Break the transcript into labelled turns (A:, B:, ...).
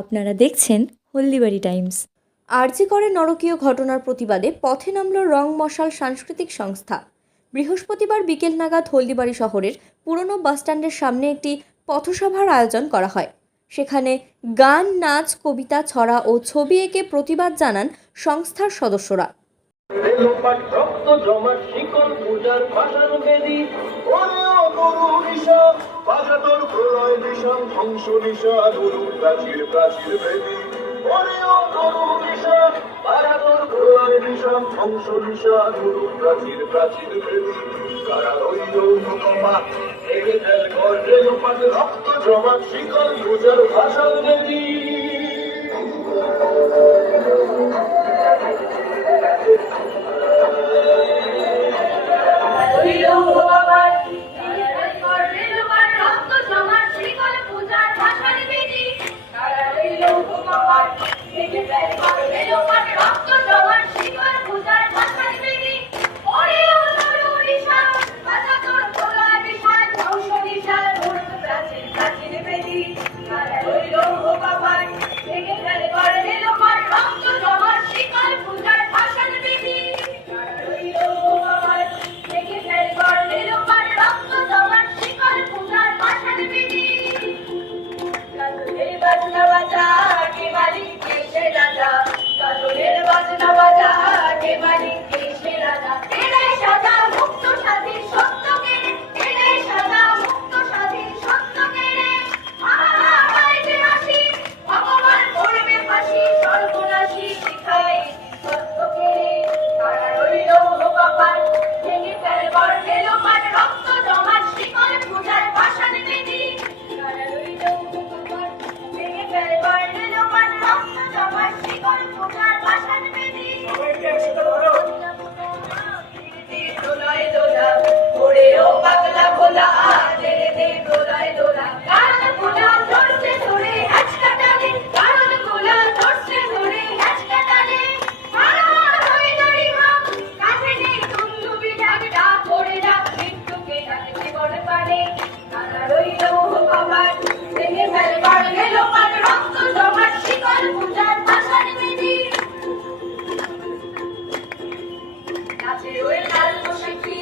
A: আপনারা দেখছেন হলদিবাড়ি টাইমস। আরজি করে নরকীয় ঘটনার প্রতিবাদে পথে নামল রং মশাল সাংস্কৃতিক সংস্থা। বৃহস্পতিবার বিকেল নাগাদ হলদিবাড়ি শহরের পুরনো বাসস্ট্যান্ডের সামনে একটি পথসভার আয়োজন করা হয়। সেখানে গান নাচ কবিতা ছড়া ও ছবি এঁকে প্রতিবাদ জানান সংস্থার সদস্যরা।
B: রক্ত জমাট শিকল পূজার বেদি নিশাম ধ্বংস নিশা গুরু প্রাচীর প্রাচীর বেদি। ওরে ও গরু নিশা বাজা তোর ধ্বংস নিশা গুরু প্রাচীর প্রাচীর বেদি। কারা রইল মুখপাত এগে ফেল কর রেলোপাট রক্ত জমা, শিকল পূজার ভাষণ বেদি। Hello. Regalos aqui.